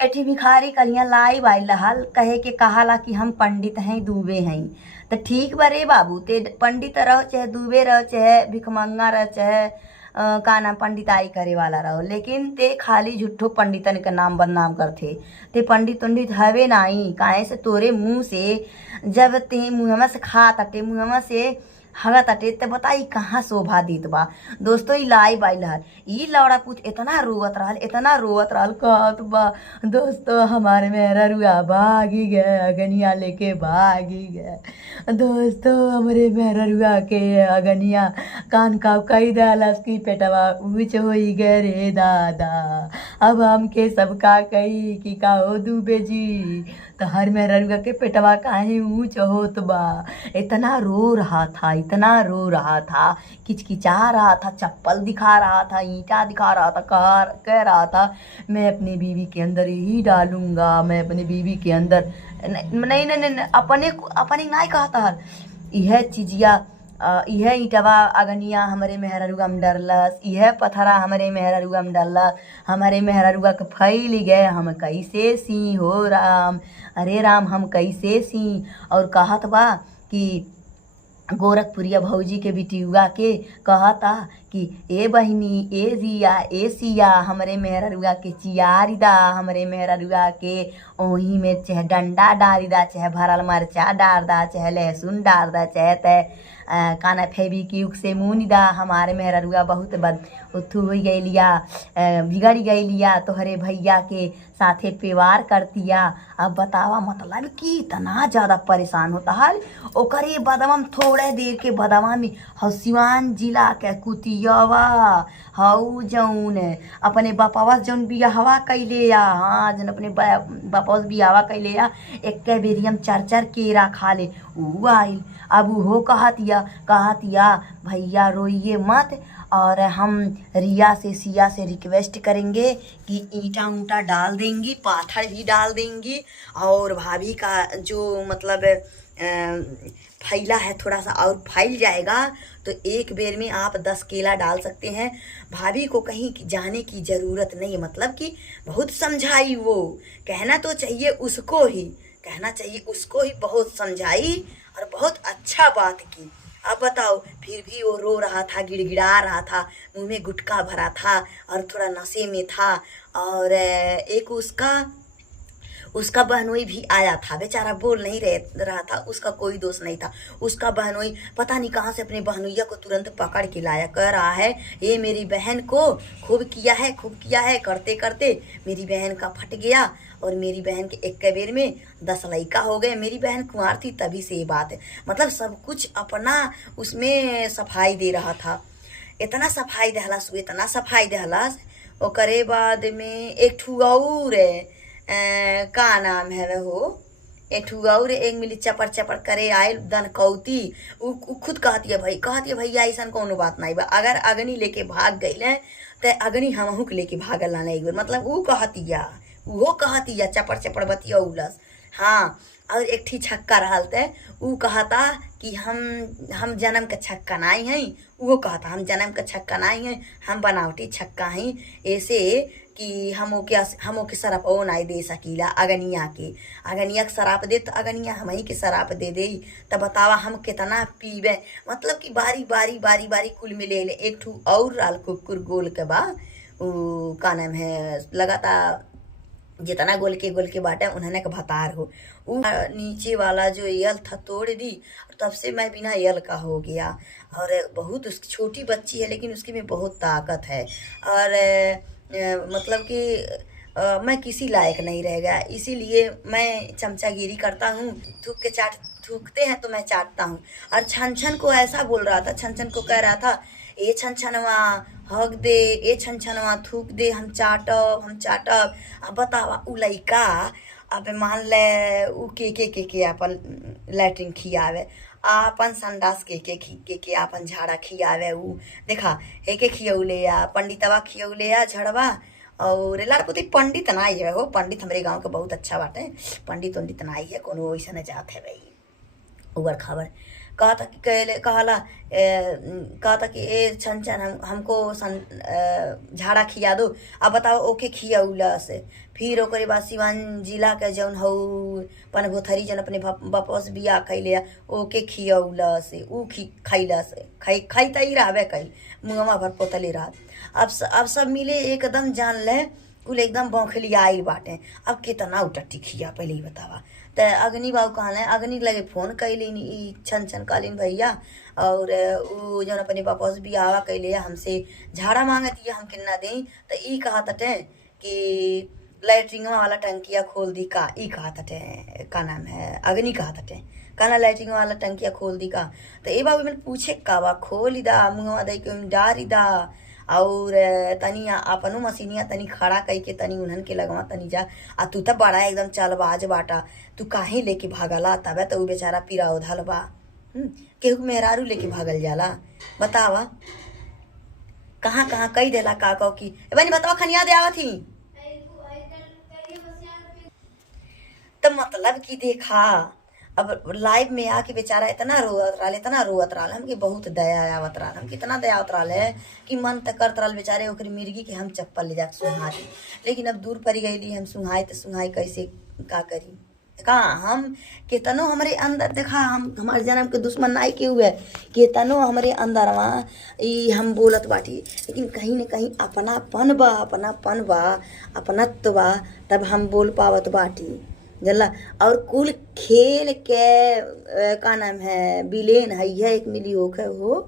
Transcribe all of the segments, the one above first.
एठी भिखारी कलिया लाई बाई लहल कहे के कहाला कि हम पंडित हैं दूबे हैं। तो ठीक बा रे बाबू, ते पंडित रहो चाहे दूबे रहो चाहे भिखमंगा रहो चाहे का नाम पंडिताई करे वाला रहो, लेकिन ते खाली झूठो पंडितन का नाम बदनाम करथे। ते पंडित उंडित हवे नाही, काहे से तोरे मुंह से जब ते मुंहमा से खा तटे मुंहमा से हगा तटे ते बताई कहाँ शोभा देत बा। दोस्तों ई लाई बाई लहर ई लौड़ा पूछ इतना रोवत रहल कहत बा दोस्तों हमारे मेहरा रुआ भागी गए, अगनिया लेके भागी गए दोस्तों, हमारे मेहरा रुआ के अगनिया कान काव कई दहलस की पेटवा ऊंच होई गए रे दादा। अब हमके सबका कही कि का हो दूबे जी तो हर मेहरा के पेटवा काहे ऊंच होत बा। इतना रो रहा था, किचकिचा रहा था, चप्पल दिखा रहा था, ईंटा दिखा रहा था, कह रहा था मैं अपनी बीवी के अंदर ही डालूंगा, मैं अपनी बीवी के अंदर नहीं नहीं नहीं, नहीं अपने नहीं कहता है यह चीजिया यह ईटवा अगनिया हमारे मेहररुआ में डरलस, यह पथरा हमारे मेहररुआ में डरलस, हमारे मेहररुआ के फैल गए हम कैसे सी हो राम, अरे राम हम कैसे सी। और कहत बा कि गोरखपुरिया भौजी के बिटियुआ के कहता कि ए बहिनी ए जिया ए सिया हमरे मेहररुआ के चियारी दा, हमरे मेहररुआ के ओही में चाहे डंडा डारी दा, चाहे भरल मरचा डार दा, चाहे लहसुन डार दा, चाहे ते काना फेबी की उक से मुनी दा। हमारे मेहररुआ बहुत उथू हो गई लिया, बिगड़ गई लिया तोहरे भैया के साथे व्यवहार करतिया। अब बतावा मतलब कि इतना ज़्यादा परेशान होता है। ओकरे बदवा में थोड़े देर के बदवा में सिवान जिला के कुतियावा हऊ जौन अपने बापावा जौन बियाहवा कैले या, हाँ जौन अपने बापावा से बियाहवा कैले या, एक बेरियम चार केरा खा ले ऊ आइल। अब वो कहतिया भैया रोइए मत, और हम रिया से सिया से रिक्वेस्ट करेंगे कि ईंटा ऊंटा डाल देंगी, पाथर भी डाल देंगी, और भाभी का जो मतलब फैला है थोड़ा सा और फैल जाएगा तो एक बेर में आप 10 केला डाल सकते हैं। भाभी को कहीं जाने की ज़रूरत नहीं, मतलब कि बहुत समझाई, वो कहना तो चाहिए उसको ही, कहना चाहिए उसको ही, बहुत समझाई और बहुत अच्छा बात की। अब बताओ फिर भी वो रो रहा था, गिड़गिड़ा रहा था, मुंह में गुटखा भरा था और थोड़ा नशे में था। और एक उसका बहनोई भी आया था, बेचारा बोल नहीं रहा था, उसका कोई दोष नहीं था। उसका बहनोई पता नहीं कहाँ से अपने बहनोइया को तुरंत पकड़ के लाया, कह रहा है ये मेरी बहन को खूब किया है, करते करते मेरी बहन का फट गया और मेरी बहन के एक बेर में 10 लड़का हो गए। मेरी बहन कुंवार थी तभी से ये बात है, मतलब सब कुछ अपना उसमें सफाई दे रहा था। इतना सफाई दहलस ओकरे बाद में एक ठू और का नाम है वो, एक ठू और एक मिली चपर करे आयल दनकौती, उ खुद कहती है भैया ऐसा कोनो बात नहीं बा, अगर अग्नि लेके भाग गई तो अग्नि हमहू के लेके भागल ना एक बार, मतलब वो कहतिया चपर बतिया उलस। हाँ और एक ठी छक्का रहल ते ऊ कहता कि हम जन्म के छक्का नहीं हैं, वो कहता हम जन्म के छक्का नहीं हैं, हम बनावटी छक्का हैं, ऐसे कि हमो के शराप ओ नहीं दे सकीला। अगनिया के शराप दे तो अगनिया हम ही के शराप दे दे, तब बतावा हम कितना पीबे, मतलब कि बारी कुल में ले एक ठू और राल कुकुर गोल के बा, ऊ का नाम है लगाता जितना गोल के बाटे उन्होंने का भतार हो, ऊ नीचे वाला जो यल था तोड़ दी, तब से मैं बिना यल का हो गया। और बहुत उसकी छोटी बच्ची है लेकिन उसकी में बहुत ताकत है, और मतलब कि मैं किसी लायक नहीं रह गया, इसीलिए मैं चमचागिरी करता हूँ। थूकते हैं तो मैं चाटता हूँ। और छन को ऐसा बोल रहा था, छन को कह रहा था ए छनवा हक दे, ए छनवा थूक दे, हम चाटब। अब बतावा उ लइका अब मान ले उ के अपन लैट्रिन खियावे, आपन संडास के आपन झाड़ा खियावे, उ देखा एके खियौले या पंडितवा खियौले या झड़वा। और लाड़पुती पंडित नाई है हो, पंडित हमारे गांव के बहुत अच्छा बाटे, पंडित नाई है कोनो वैसा न जात है भाई उबर खबर। कहा था कि कहा था कि ए छन छन हमको झाड़ा खिया दो। अब बताओ ओके खिया उला से। फिर ओकरे बाद सिवान जिला के जौन हौ पन भोथरी जन अपने बपस बिया खैले ओके खिया उला से ऊ खैला से खाई ही रहबे कई मुँहमा भर पोतले रहा। अब सब मिले एकदम जान ले कुल एकदम बौखली आइल बाटे। अब कितना उटट्टी खिया पहले ही बतावा। तो अग्नि बाबू कहले अग्नि लगे फोन कैलिन ई छन छन कहलिन भैया और ऊ जौन अपने वापस भी आवा कैले हमसे झाड़ा मांगती हम कितना दें। तो ई कहा तटे कि लैट्रिन वाला टंकिया खोल दी का। ई कहा तटे का नाम है अग्नि कहा तटे कहना लैट्रिन वाला टंकिया खोल दी का। तो ए बाबू मैंने पूछे का बा खोल दा मुँहवा दे के डारी दा और तनी अपनो मशीनिया तनी खड़ा कई के तनी उन्हन के लगवा तनी जा। आ तू तो बड़ा एकदम चालबाज बाटा तू काहे लेके भागला तबे तो उ बेचारा पीरा उधल बा। केहू मेहरारू लेके भागल जाला बतावा कहाँ कहाँ कई देला का कहो की बनी बतावा खनिया दे आवत ही। तो मतलब कि देखा अब लाइव में आके बेचारा इतना रोवत रहा हमके बहुत दया आवत रहा हम कितना दया आवत रहा है कि मन तक करत रहा बेचारे ओकरी मिर्गी के हम चप्पल ले जाके सुंघा दी। लेकिन अब दूर पड़ गई हम सुंघाई तो सुंघाई कैसे का करी कहाँ हम केतनो हमारे अंदर देखा हम हमारे जन्म के दुश्मन नाई के हुए केतनो हमारे अंदर वहाँ हम बोलत बाटी लेकिन कहीं न कहीं अपनापन बा अपनत्व बा तब हम बोल पावत बाटी जल्ला। और कुल खेल के का नाम है बिलेन है यह एक मिली होके हो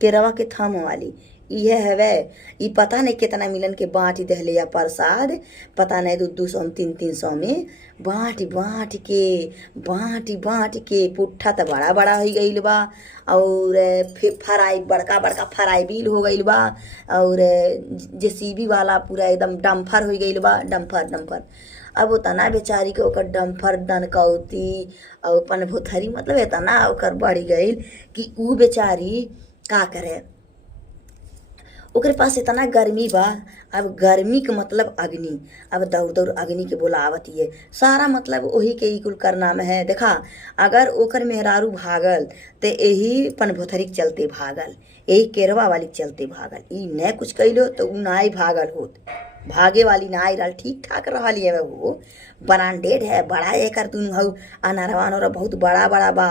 तेरवा के थम वाली यह है ये पता नहीं कितना मिलन के बाँट दहले या प्रसाद पता नहीं 200 300 में बाँट के पुट्ठा तो बड़ा बड़ा हो गई बा और फिर फ्राई बड़का फ्राई बिल हो गई बा और जेसीबी वाला पूरा एकदम डम्फर हो गई बा डम्फर। अब उतना बेचारी के ओकर डम्फर दनकौती और अपन भुथरी मतलब इतना ओकर बढ़ गई कि ऊ बेचारी का करे ओकरे पास इतना गर्मी बा। अब गर्मी के मतलब अग्नि अब दौड़ अग्नि के बोलावत है सारा मतलब वही के ई कुल करना में है। देखा अगर ओकर मेहरारू भागल तो यही पन भोथरी के चलते भागल यही केरवा वाली के चलते भागल ई न कुछ कैलो तो ऊ नाई भागल होत भागे वाली नाई रहा ठीक ठाक रहा है वो ब्रांडेड है बड़ा एकर तुम हऊ अनारवा बहुत बड़ा बा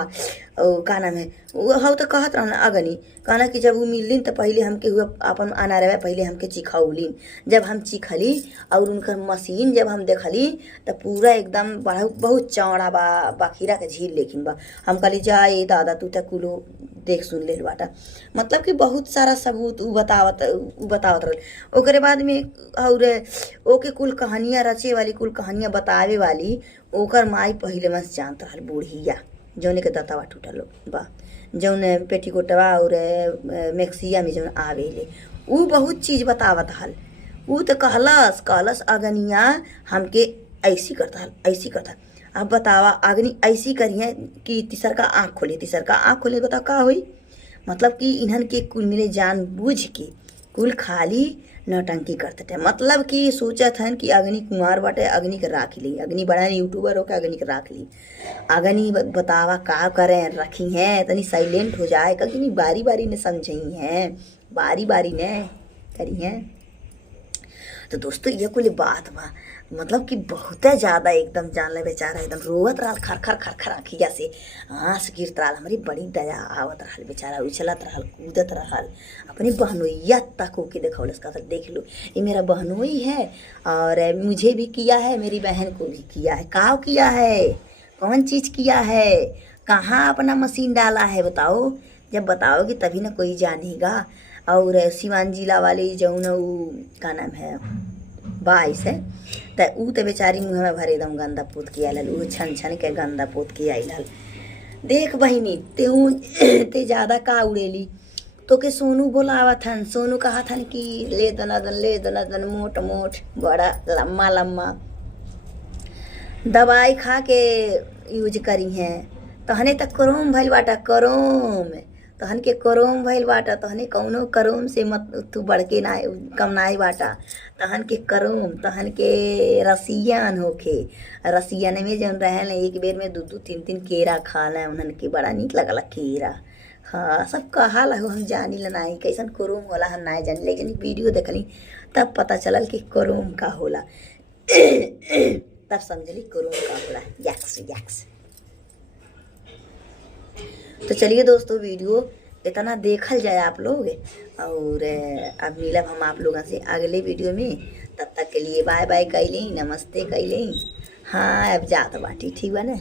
और का नाम है वो हऊ तो कहत रहा अगनी कहना कि जब वो मिलिन तो पहले हमके हुआ अपन अनारवा पहले हमके चिखौलिन जब हम चिखली और उनकर मशीन जब हम देखली तो पूरा एकदम बहुत चौड़ा बा बखीरा के झील लेकिन बा हम कहली जा ये दादा तू तक कुलो देख सुन ले बाटा मतलब कि बहुत सारा सबूत उ बतावत रहे। ओकरे बाद में और ओके कुल कहानियाँ रचे वाली कुल कहानियाँ बतावे वाली ओकर माई पहले में जानत रहल बूढ़िया जौने के दतावा टूटल बा जौन पेटीकोटवा और मैक्सिया में जौन आवेले उ बहुत चीज़ बतावत हल। उ तो कहलस अगनिया हमके ऐसी करता अब बतावा अग्नि ऐसी करिए कि तीसर का आँख खोले बता का हुई मतलब कि इन्हन के कुल मिले जान बूझ के कुल खाली नौटंकी करते थे मतलब कि सोचत हन कि अग्नि कुमार बाटे अग्नि के राख ली अग्नि बड़ा यूट्यूबर होकर अग्नि के राख ली अग्नि बतावा का करें रखी हैं तनी साइलेंट हो जाए कभी बारी ने समझी हैं बारी ने करी हैं। तो दोस्तों ये कुल बात बा मतलब कि बहुत ज़्यादा एकदम जान ले बेचारा एकदम रोवत रहा खर अखिया से आँस गिरत रहा हमारी बड़ी दया आवत रहा बेचारा उछलत रहा कूदत रहा अपनी बहनोइया तक होके देखौलस का देख लो ये मेरा बहनोई है और मुझे भी किया है मेरी बहन को भी किया है का किया है कौन चीज़ किया है कहाँ अपना मशीन डाला है बताओ जब बताओगे तभी ना कोई जानेगा। और सिवान जिला वाली जौन का नाम है 22 है तो ऊ तो बेचारी मुँह में भरे एकदम गंदा पोत के आयल ऊ छन के गंदा पोत के आयल देख बहिनी ते ज़्यादा का उड़ेली तो के सोनू बोलावत हन सोनू कहा था कि ले दन मोट बड़ा लम्मा दवाई खा के यूज करी हैं तो हने तक करोम भइल बाटा करोम तहन के करोम भइल बाटा, तहने कौनो करोम से मत तू बढ़ के ना कम नाई बाटा। तहन के करोम, तहन के रसियन होखे, रसियन में जौन रहेल एक बेर में 2-2 3-3 केरा खाला उन्हन के बड़ा नीक लगला केरा। हाँ सब कहाला हो, हम जानी ला नाही कैसन करोम होला, हम नाही जानी, लेकिन वीडियो देखली तब पता चलल कि करोम का होला। तब समझली करोम का होला। X x. तो चलिए दोस्तों, वीडियो इतना देखल जाए आप लोग, और अब मिलब हम आप लोगों से अगले वीडियो में। तब तक के लिए बाय बाय कैली, नमस्ते कैली। हाँ अब जात बाटी, ठीक बा ना।